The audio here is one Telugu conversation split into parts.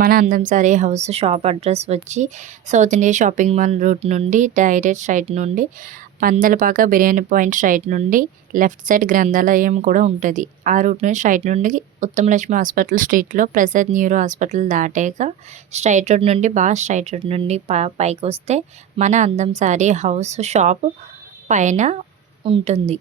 మన అందం సారీ హౌస్ షాప్ అడ్రస్ వచ్చి south India shopping mall route నుండి డైరెక్ట్ స్ట్రైట్ నుండి పందలపాక బిర్యానీ పాయింట్ స్ట్రైట్ నుండి లెఫ్ట్ సైడ్ గ్రంథాలయం కూడా ఉంటుంది. ఆ రూట్ నుండి స్ట్రైట్ నుండి ఉత్తమలక్ష్మి హాస్పిటల్ స్ట్రీట్లో ప్రసాద్ న్యూరో హాస్పిటల్ దాటాక స్ట్రైట్ రోడ్ నుండి స్ట్రైట్ రోడ్ నుండి పైకి వస్తే మన అందం సారీ హౌస్ షాప్ పైన ఉంటుంది.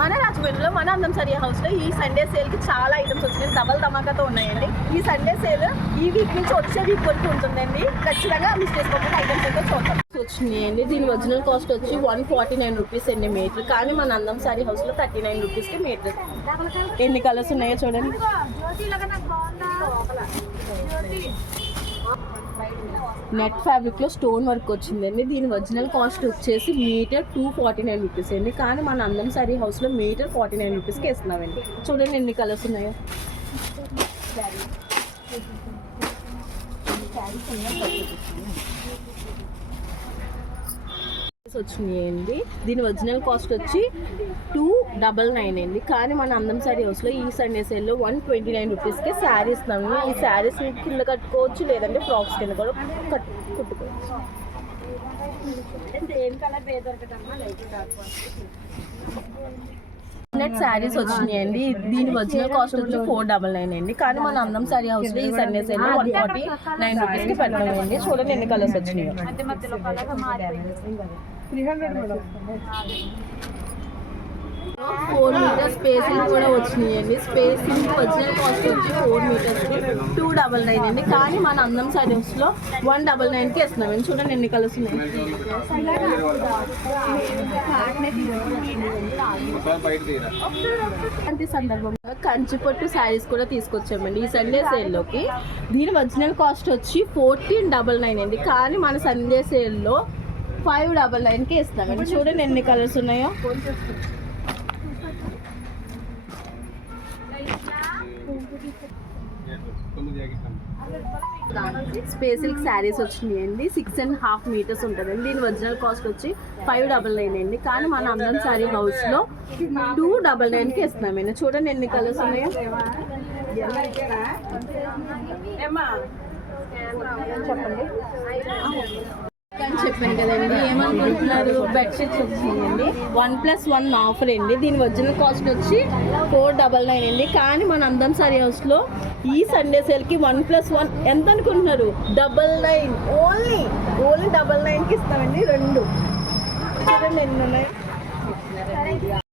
మన రాజమండ్రిలో మన అందం సారీ హౌస్లో ఈ సండే సేల్కి చాలా ఐటమ్స్ వచ్చినాయి. డబల్ ధమాకాతో ఉన్నాయండి. ఈ సండే సేల్ ఈ వీక్ నుంచి వచ్చే వీక్ వరకు ఉంటుందండి. ఖచ్చితంగా మిస్ చేసుకోకుండా ఐటమ్స్ అయితే చూద్దాం. వచ్చినాయండి. దీని ఒరిజినల్ కాస్ట్ వచ్చి 149 రూపీస్ అండి మీటర్. కానీ మన అందం సారీ హౌస్లో 39 రూపీస్కి మీటర్. ఎన్ని కలర్స్ ఉన్నాయో చూడండి. నెట్ ఫ్యాబ్రిక్లో స్టోన్ వర్క్ వచ్చిందండి. దీని ఒరిజినల్ కాస్ట్ వచ్చేసి మీటర్ 249 రూపీస్ అండి. కానీ మన అందం సారీ హౌస్లో మీటర్ 49 రూపీస్కి ఇస్తున్నామండి. చూడండి ఎన్ని కలర్స్ ఉన్నాయో. వచ్చినాయండి. దీని ఒరిజినల్ కాస్ట్ వచ్చి 299 అండి. కానీ మన అందం సారీ హౌస్లో ఈ సండే సేల్లో 129 రూపీస్కి శారీ ఇస్తాము. ఈ శారీస్ కింద కట్టుకోవచ్చు, లేదంటే ఫ్రాక్స్ కింద కూడా కుట్టుకోవచ్చు. ఏం కలర్ నెట్ శారీస్ వచ్చినాయండి. దీని ఒరిజినల్ కాస్ట్ వచ్చి 499 అండి. కానీ మన అందం సారీ హౌస్లో ఈ సండే సేల్లో 149 రూపీస్కి పెట్టామండి. చూడండి ఎన్ని కలర్స్ వచ్చినాయో. 4 మీటర్స్ స్పేసింగ్ కూడా వచ్చినాయండి. స్పేసింగ్ ఒరిజినల్ కాస్ట్ వచ్చి 4 మీటర్స్కి 299 అండి. కానీ మన అందం సారీ హౌస్లో 199కి ఇస్తున్నామండి. చూడండి ఎన్ని కలర్స్ ఉన్నాయి. అలాంటి సందర్భంగా కంచిపట్టు శారీస్ కూడా తీసుకొచ్చామండి ఈ సండే సేల్లోకి. దీని ఒరిజినల్ కాస్ట్ వచ్చి 1499 అండి. కానీ మన సండే సేల్లో 599కి ఇస్తామండి. చూడండి ఎన్ని కలర్స్ ఉన్నాయో. స్పేసిల్ శారీస్ వచ్చినాయండి. 6.5 మీటర్స్ ఉంటుందండి. దీని ఒరిజినల్ కాస్ట్ వచ్చి 599 అండి. కానీ మన అందం సారీ హౌస్లో 299కి ఇస్తున్నామండి. చూడండి ఎన్ని కలర్స్ ఉన్నాయో. చెప్పండి అని చెప్పాను కదండి. ఏమనుకుంటున్నారు? బెడ్షీట్స్ వచ్చినాయండి. 1+1 ఆఫర్ అండి. దీని ఒరిజినల్ కాస్ట్ వచ్చి 499 అండి. కానీ మన అందం సారీ హౌస్లో ఈ సండే సేల్కి 1+1 ఎంత అనుకుంటున్నారు? 99. ఓన్లీ 99కి ఇస్తామండి. 2 చూడండి ఎన్ని ఉన్నాయి.